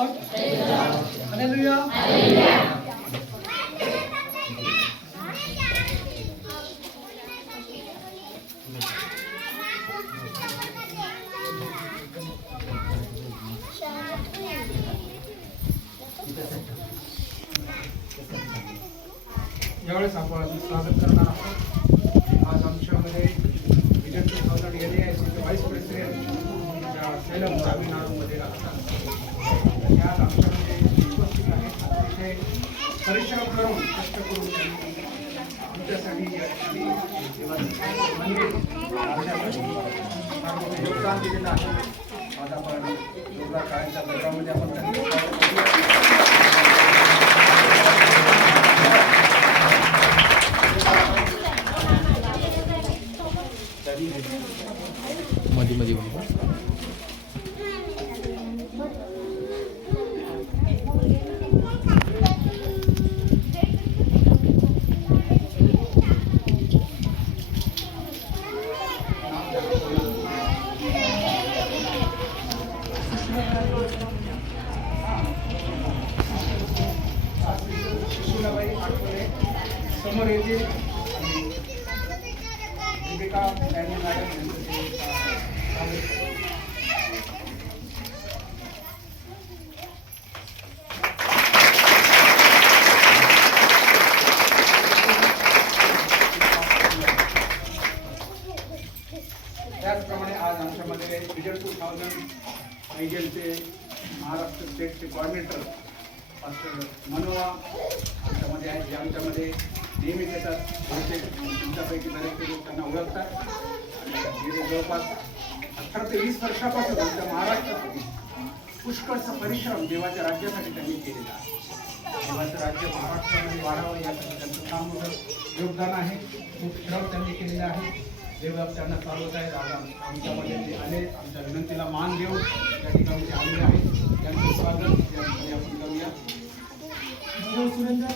Lord. Hallelujah. यावेळेस आपण स्वागत करणार आहोत. आज आमच्यामध्ये विजन 2000 LAICचे व्हाईस प्रेसिडेंट सेलम तामिळनाडूमध्ये राहतात. त्या आमच्यामध्ये उपस्थित आहेत. अतिशय परिश्रम करून कष्ट करून त्यांनी आमच्यासाठी योगदान दिलेलं आहे. आज आपण योगदान काळाच्या दर्जामध्ये आपण मध्ये मध्ये समोर येतील. त्याचप्रमाणे आज आमच्यामध्ये विजन 2000 IGLचे महाराष्ट्र स्टेटचे कोऑर्डिनेटर मास्टर मनोवा आमच्यामध्ये आहेत, जे आमच्यामध्ये नेहमीच येतात. बहुतेक तुमच्यापैकी बरेचसे लोक त्यांना ओळखतात. गेले जवळपास 18 ते 20 वर्षापासून आमच्या महाराष्ट्रासाठी पुष्कळचा परिश्रम देवाच्या राज्यासाठी त्यांनी केलेला आहे. देवाचं राज्य महाराष्ट्रामध्ये वाढावं यासाठी त्यांचं फार मोठं योगदान आहे. खूप श्रम त्यांनी केलेला आहे. देव त्यांना चालवत आहेत. आज आमच्यामध्ये ते आले, आमच्या विनंतीला मान देऊन त्या ठिकाणी ते आलेले आहेत. त्यांचं स्वागत या ठिकाणी आपण करूया. सुरेंद्र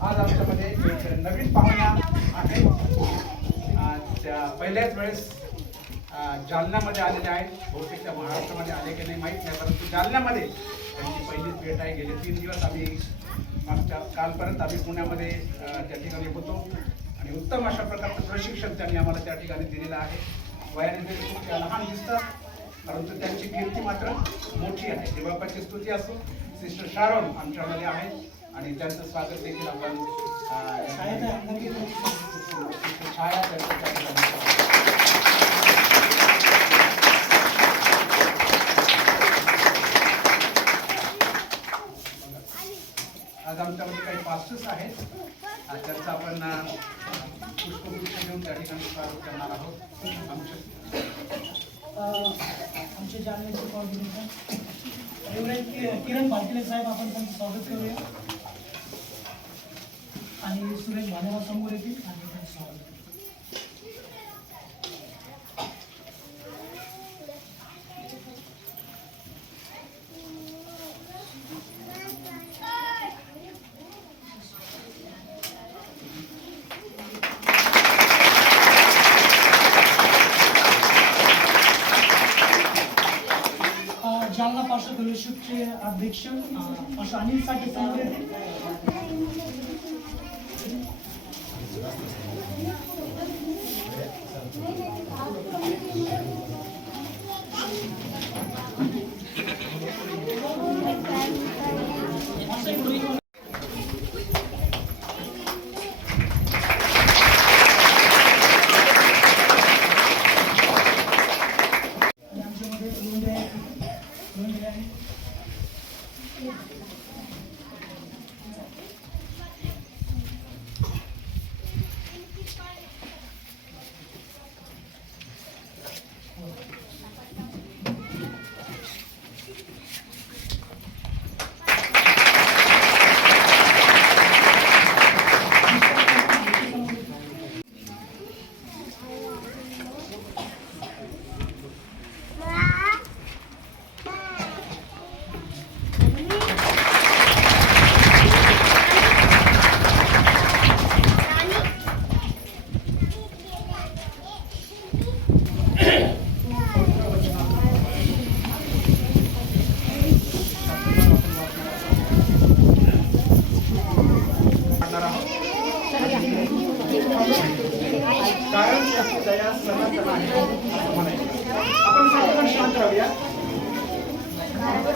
आज आमच्यामध्ये एक नवीन पाहुणा आहे. पहिल्याच वेळेस जालन्यामध्ये आलेले आहेत. बहुतेक त्या महाराष्ट्रामध्ये आले की नाही माहीत नाही, परंतु जालन्यामध्ये त्यांची पहिलीच भेट आहे. गेले 3 दिवस आम्ही कालपर्यंत आम्ही पुण्यामध्ये त्या ठिकाणी होतो आणि उत्तम अशा प्रकारचं प्रशिक्षण त्यांनी आम्हाला त्या ठिकाणी दिलेलं आहे. वयाने ते खूप लहान दिसतात, परंतु त्यांची कीर्ती मात्र मोठी आहे. देवबापाची स्तुती असो. सिस्टर शारोन आमच्यामध्ये आहेत आणि त्यांचं स्वागत देखील आपण छाया आज आमच्यामध्ये काही पास्टर्स आहेत. त्यांचं आपण पुष्पगुच्छ घेऊन त्या ठिकाणी स्वागत करणार आहोत. आमचे जालन्याचे कोऑर्डिनेटर किरण भालकिले साहेब, आपण त्यांचं स्वागत करूया. आणि सुरेश भालेराव समोर येतील आणि त्यांचं स्वागत करूया. जालना पास्टर फेलोशिपचे अध्यक्ष पास्टर अनिल साठे समोर येतील.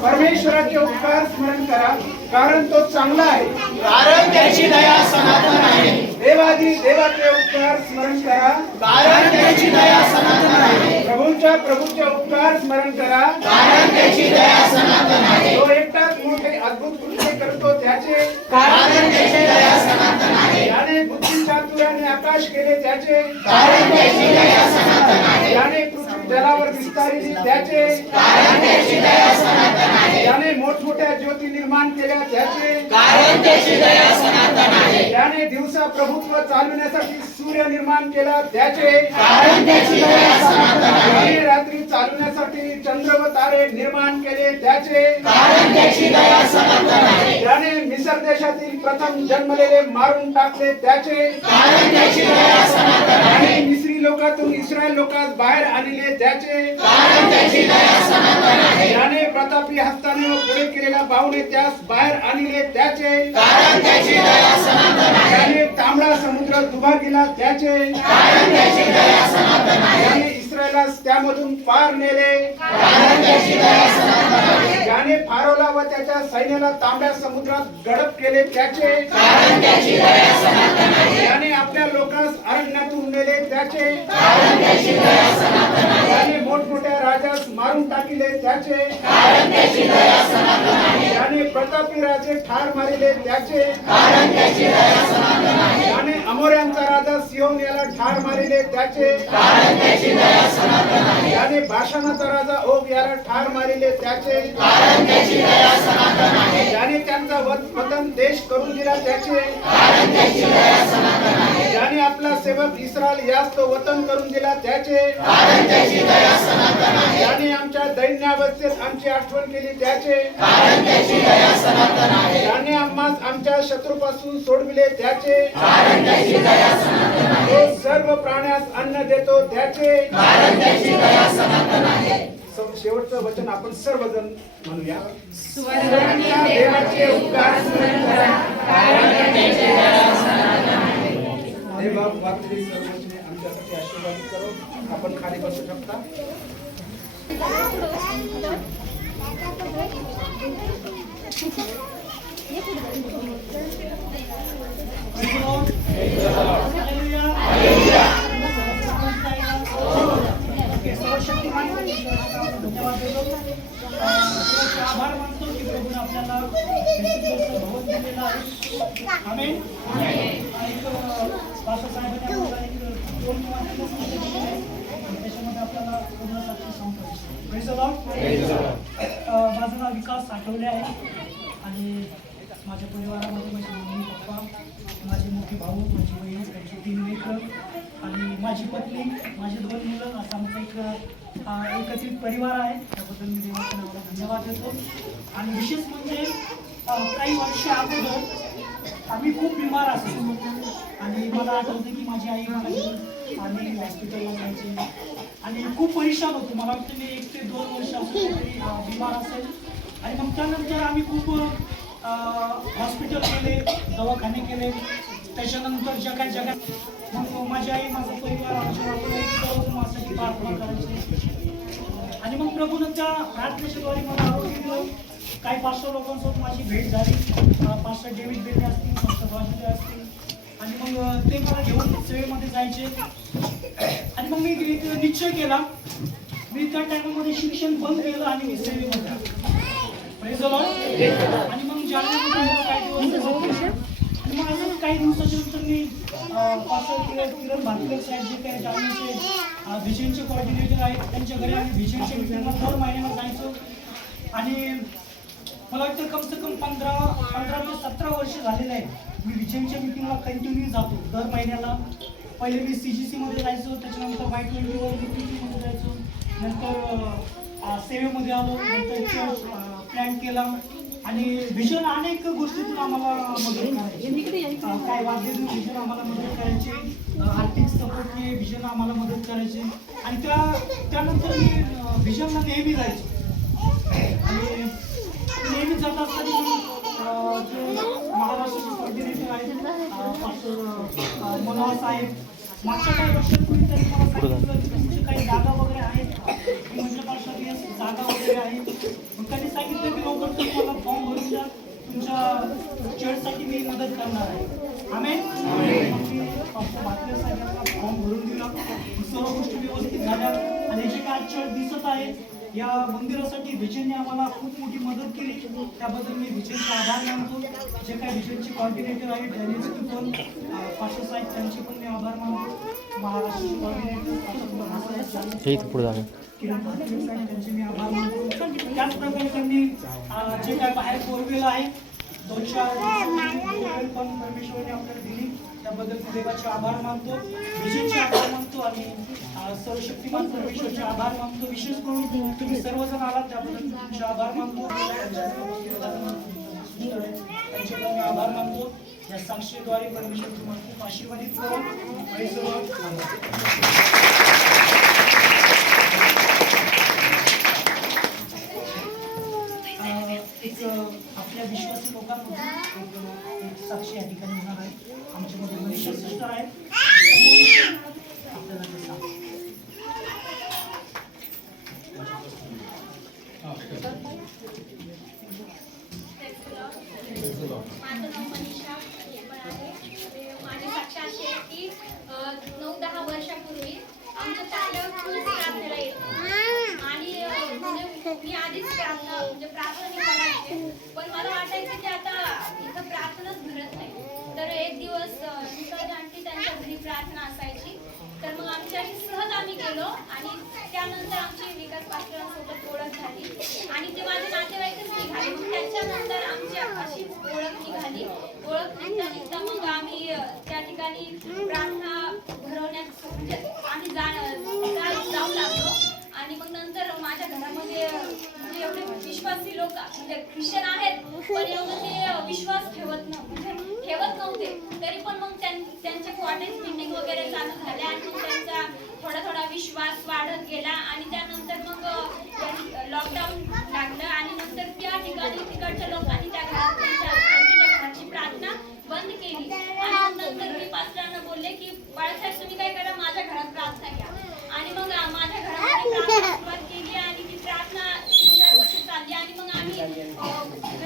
परमेश्वराचे उपकार स्मरण करा, कारण तो चांगला आहे, कारण त्याची दया सनातन आहे. देवादी देवाचे उपकार स्मरण करा, कारण त्याची दया सनातन आहे. प्रभूचे उपकार स्मरण करा, कारण त्याची दया सनातन आहे. तो एकटाच मोठे अद्भुत कृत्य करतो त्याचे, कारण त्याची दया सनातन आहे. याने बुद्धी चातुर्याने आकाश केले त्याचे, कारण त्याची दया सनातन आहे. याने पृथ्वी जलावर विस्तारली त्याचे, कारण त्याची दया सनातन आहे. याने मोठमोठ्या ज्योती निर्माण केल्या त्याचे, कारण त्याची दया सनातन आहे. याने दिवसा प्रभुत्व चालवण्यासाठी सूर्य निर्माण केला त्याचे, कारण त्याची दया सनातन आहे. याने रात्री चालवण्यासाठी चंद्र व तारे निर्माण केले त्याचे, कारण त्याची दया सनातन आहे. याने मिसर देशातील प्रथम जन्मलेले मारून टाकले त्याचे, कारण त्याची दया सनातन आहे. आणि मिस्री लोकातून इस्रायल लोकांस बाहेर आणले त्याचे, कारण त्याची दया सनातन आहे. याने प्रतापी हस्ताने व पुढे केलेला बाहुने त्यास बाहेर आणले त्याचे, कारण त्याची दया सनातन आहे. याने तांबडा समुद्र दुभागिला त्याचे, कारण त्याची दया सनातन आहे. याने इस्रायलास त्यामधून पार नेले, कारण त्याची दया सनातन आहे. याने फारोला व त्याच्या सैन्याला तांबड्या समुद्रात गडप केले त्याचे, कारण त्याची दया सनातन आहे. याने आपल्या लोकांस अरण्यातून नेले त्याचे, कारण त्याची दया सनातन आहे. याने मोठमोठ्या राजास मारून टाकिले त्याचे, कारण त्याची दया सनातन आहे. याने प्रतापी राजे ठार मारिले त्याचे, कारण त्याची दया सनातन आहे. याने अमोऱ्यांचा राजा सिहोन याला ठार मारिले त्याचे, कारण त्याची दया सनातन आहे. याने भाषणाचा राजा ओग याला ठार मारिले त्याचे, कारण त्याची दया सनातन आहे. याने त्यांचा वतन देश करून दिला त्याचे, कारण त्याची दया सनातन आहे. याने आपला सेवक इस्रायल यास तो वतन करून दिला त्याचे, कारण त्याची दया सनातन आहे. याने आमच्या दैन्यावस्थेत आमची आठवण केली त्याचे, कारण त्याची दया सनातन आहे. याने आम्हास आमच्या शत्रूपासून सोडविले त्याचे, कारण त्याची दया सनातन आहे. तो सर्व प्राण्यास अन्न देतो त्याचे. कारण त्याची दया सनातन आहे. शेवटचं वचन आपण सर्वजण म्हणूया. स्वर्गीय देवाचे उपकार स्मरण करा, कारण त्याची दया सनातन आहे. देवा वाचली सर्व वचने आमच्यासाठी आशीर्वादित करो. आपण खाली बसू शकता. सर्वशक्तिमान धन्यवाद देतो. आभार मानतो की प्रभूने आपल्याला भवन दिलेलं आहे. आमेन. पास्टर साहेबांनी आपल्याला एक 2 किंवा 3 दिवस दिलेले आहे. आणि त्याच्यामध्ये आपल्याला पूर्ण साक्षी सांगतो. Praise the Lord. माझं नाव विकास आठवले आहे आणि माझ्या परिवारामध्ये माझी मम्मी पप्पा, माझे मोठे भाऊ, माझी बहीण, त्यांची 3 लेकरं आणि माझी पत्नी, माझी 2 मुलं, असा आमचा एक एकत्रित परिवार आहे. त्याबद्दल मी देवाच्या नावाला धन्यवाद देतो. आणि विशेष म्हणजे काही वर्ष अगोदर आम्ही खूप बिमार असतो आणि मला आठवतं की माझी आई मला घेऊन आम्ही हॉस्पिटलला जायचे आणि खूप परेशान होतो. मला वाटतं मी 1 ते 2 वर्ष असं तरी बिमार असेल. आणि मग त्यानंतर आम्ही खूप हॉस्पिटल केले, दवाखाने केले. त्याच्यानंतर जगात मग माझी आई, माझा परिवार, आमच्या माझ्यासाठी प्रार्थना करायची आणि मग प्रभूनं त्या प्रार्थनेच्याद्वारे मला आरोग्य दिलं. काही 500 लोकांसोबत माझी भेट झाली. पास्टर डेव्हिड बेटे असतील, पास्टर बाजूले असतील आणि मग ते मला घेऊन सेवेमध्ये जायचे. आणि मग मी एक निश्चय केला, मी त्या टायमामध्ये शिक्षण बंद केलं आणि मी सेवेमध्ये Praise the Lord. आणि मग जानेवारीमध्ये काही दिवस आणि मग असं काही दिवसाच्या नंतर मी पास्टर किरण भातकर साहेब जे काही जानेचे व्हिजनचे कोऑर्डिनेटर आहेत त्यांच्या घरी आम्ही व्हिजनच्या मिटिंगला दर महिन्याला जायचो. आणि मला वाटतं कम से कम 15 ते 17 वर्ष झालेले आहेत मी व्हिजनच्या मिटिंगला कंटिन्यू जातो दर महिन्याला. पहिले मी CGC मध्ये जायचो, त्याच्यानंतर Y21 मध्ये जायचो, नंतर सेवेमध्ये आलो, नंतर चर्च प्लॅन केला आणि व्हिजन अनेक गोष्टीतून आम्हाला मदत करायची. काय वाद्यातून व्हिजन आम्हाला मदत करायचे, आर्थिक सपोर्टने व्हिजन आम्हाला मदत करायचे आणि त्यानंतर मी व्हिजनला नेहमी जायचो. आणि नेहमी जात असताना जे महाराष्ट्राचे कोऑर्डिनेटर आहेत पास्टर मनोहर साहेब, मागच्या काही वर्षांपूर्वी त्यांनी मला सांगितलं की तुमची काही जागा वगैरे आहेत. मी म्हटलं पास्टर जागा वगैरे आहे. मग त्यांनी सांगितलं की चर्चसाठी मी मदत करणार आहे. आमेन. बातम्या सगळ्यांना फॉर्म भरून दिला, सर्व गोष्टी व्यवस्थित झाल्या आणि जे काय चर्च दिसत आहे या मंदिरासाठी विजयने आम्हाला खूप मोठी मदत केली, त्याबद्दल मी विजयचे आभार मानतो. जे काही विजयचे कॉर्डिनेटर आहेत डॅनियल पण पास्टर साहेब त्यांचे पण मी आभार मानतो. महाराष्ट्राचे कॉर्डिनेटर किरण पाटील साहेब त्यांचे मी आभार मानतो. त्याचप्रकारे त्यांनी जे काय बाहेर बोरवेल आहे 2-4 बोरवेल पण परमेश्वराने आपल्याला दिली, त्याबद्दल मी देवाचे आभार मानतो, विजयचे आभार मानतो आणि सर्वशक्तिमान परमेश्वरचे आभार मानतो. विशेष करून तुम्ही सर्वजण आलात त्याबद्दल तुमचे आभार मानतो. त्यांचे पण मी आभार मानतो. या साक्षीद्वारे परमेश्वर तुम्हाला खूप आशीर्वादित करो. एक आपल्या विश्वासी लोकांमधून एक साक्षी या ठिकाणी होणार आहे. आमच्यामध्ये मनीषा सिस्टर आहेत, आपल्याला ते सांग. माझं नाव मनीषा आहे. माझी साक्ष अशी आहे की 9-10 वर्षापूर्वी आमच्या चांगल्यावर खूप प्रार्थनेला येत आणि मी आधीच प्रार्थना करायचे, पण मला वाटायचं की आता इथं प्रार्थनाच घडत नाही. तर एक दिवस निकल आंटी त्यांच्या घरी प्रार्थना असायची, तर मग आमची अशी सहज आम्ही गेलो आणि त्यानंतर आमची विकास पास्टरांसोबत ओळख झाली आणि ते माझे नातेवाईकच निघाले. मग त्याच्यानंतर आमची अशी ओळख निघाली. ओळख निघता मग आम्ही त्या ठिकाणी प्रार्थना भरवण्यात म्हणजे आम्ही जाऊ लागलो आणि मग नंतर माझ्या घरामध्ये म्हणजे एवढे विश्वासी लोक म्हणजे ख्रिश्चन आहेत, पण एवढं ते विश्वास ठेवत नव्हते. तरी पण मग त्यांचे क्वार्टर्स मीटिंग वगैरे चालू झाल्या आणि मग त्यांचा थोडा विश्वास वाढत गेला आणि त्यानंतर मग लॉकडाऊन लागलं आणि नंतर त्या ठिकाणी तिकडच्या लोकांनी त्या घराची प्रार्थना बंद केली आणि नंतर मी पास्टरांना बोलले की बाळासाहेब तुम्ही काय करा, माझ्या घरात प्रार्थना घ्या आणि मग माझ्या घरामध्ये प्रार्थना सुरुवात केली आणि ती प्रार्थना 3-4 वर्ष चालली आणि मग आम्ही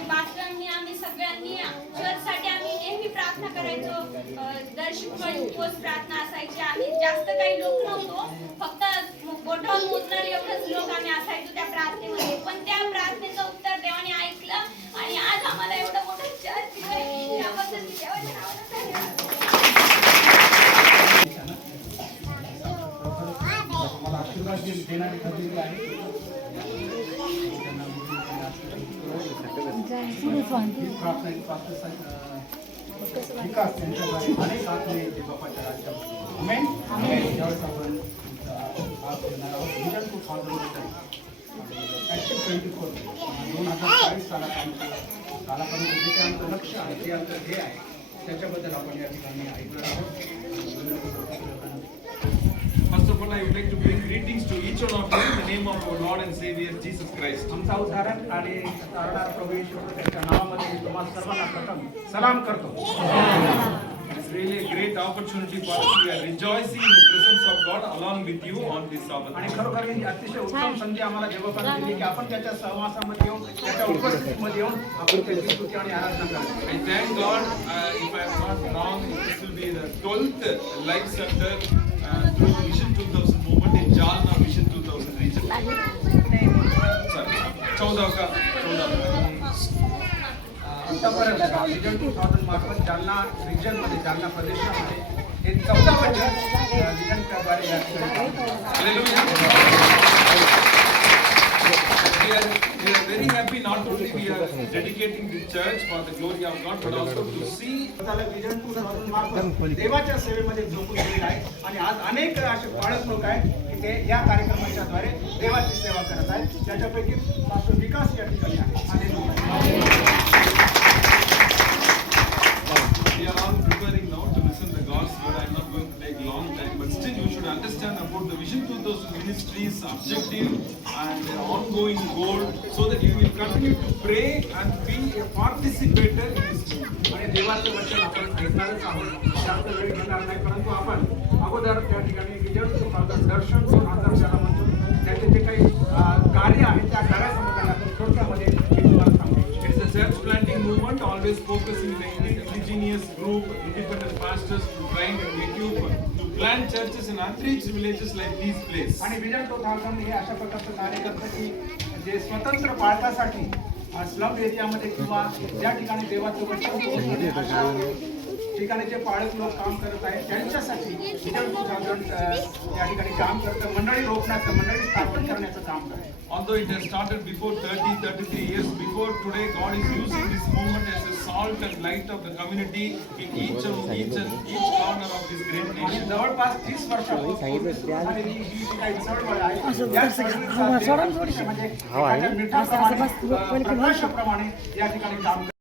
पास्टरांनी आम्ही सगळ्यांनी चर्चसाठी आम्ही नेहमी प्रार्थना करायचो. दर शुक्रवारी उपवास प्रार्थना असायची. आम्ही जास्त काही लोक नव्हतो, फक्त बोटावर मोजणारे एवढेच लोक आम्ही असायचो त्या प्रार्थनेमध्ये. पण त्या प्रार्थनेचं उत्तर देवाने ऐकलं आणि आज आम्हाला एवढं मोठं चर्च दिलंय. त्याबद्दल मी देवाच्या नावानं धन्यवाद. मला आशीर्वाद देणारी खबरी आहे. विकास त्यांच्याद्वारे अनेक आत्मे येते बापाच्या राज्यामध्ये. ज्यावेळेस आपण विजन 2024 सालापर्यंत जे काही आमचं लक्ष आहे, जे आमचं ध्येय आहे, त्याच्याबद्दल आपण या ठिकाणी ऐकणार आहोत. First of all, I would like to bring greetings to each one of you in the name of our Lord and Savior Jesus Christ. आमचा उद्धारक आणि तारणारा प्रभू येशू ख्रिस्ताच्या नावामध्ये मी तुम्हाला सर्वांना प्रथम सलाम करतो. It's really a great opportunity for us. We are rejoicing in the presence of God along with you on this Sabbath. आणि खरोखर ही अतिशय उत्तम संधी आम्हाला देवाकडून दिली की आपण त्याच्या सहवासामध्ये येऊन त्याच्या उपस्थितीमध्ये येऊन आपण त्याची स्तुती आणि आराधना करावी. I thank God. If I am not wrong, this will be the 12th Life Center through the Vision 2000 movement in Jalna Vision 2000 region. Sorry, 14 आतापर्यंत विजन 2000 मार्फत जालना रिजनमध्ये जालना प्रदेशामध्ये हे 14 विजनच्याद्वारे We are very happy. Not only we are dedicating the church for the glory of God, but also to see vision 2000 मार्फत देवाच्या सेवेमध्ये झोकून गेलेले आहे आणि आज अनेक असे पाळक लोक आहेत की ते या कार्यक्रमाच्या द्वारे देवाची सेवा करत आहेत. त्याच्यापैकी पास्टर विकास या ठिकाणी आहे. we are all preparing now to listen to God's word. I am not going to take long time, but still you should understand about the Vision 2000 ministry's objective and their ongoing goal, so that you will continue to pray and be a participator in this movement. आणि देवाचं वचन आपण ऐकणारच आहोत. जास्त वेळ घेणार नाही, परंतु आपण अगोदर त्या ठिकाणी विजन 2000 दर्शन 2000 ज्याला म्हणतो त्याचे जे काही कार्य आहे त्या कार्यासंबंधाने आपण थोडक्यामध्ये मी तुम्हाला सांगतो. It's a church planting movement. always focusing on the indigenous group, independent pastors to train and equip to plant churches in unreached villages like these places. आणि विजन 2000 हे अशा प्रकारचं कार्य करतं की जे स्वतंत्र बाळकासाठी स्लम एरियामध्ये किंवा ज्या ठिकाणी देवाचं वचन पोहोचतं अशा ठिकाणी जे पाळक लोक काम करत आहेत त्यांच्यासाठी विजन 2000 या ठिकाणी काम करतं, मंडळी रोखण्याचं, मंडळी स्थापन करण्याचं काम करतं. Although it has started before 33 years before, today God is using this movement as a salt and light of the community in each corner of this great आणि nation. जवळपास 30 वर्षापासून झालेली ही जी काही चळवळ आहे या चळवळीचा म्हणजे एखाद्या मिठाप्रमाणे, प्रकाशाप्रमाणे या ठिकाणी काम करत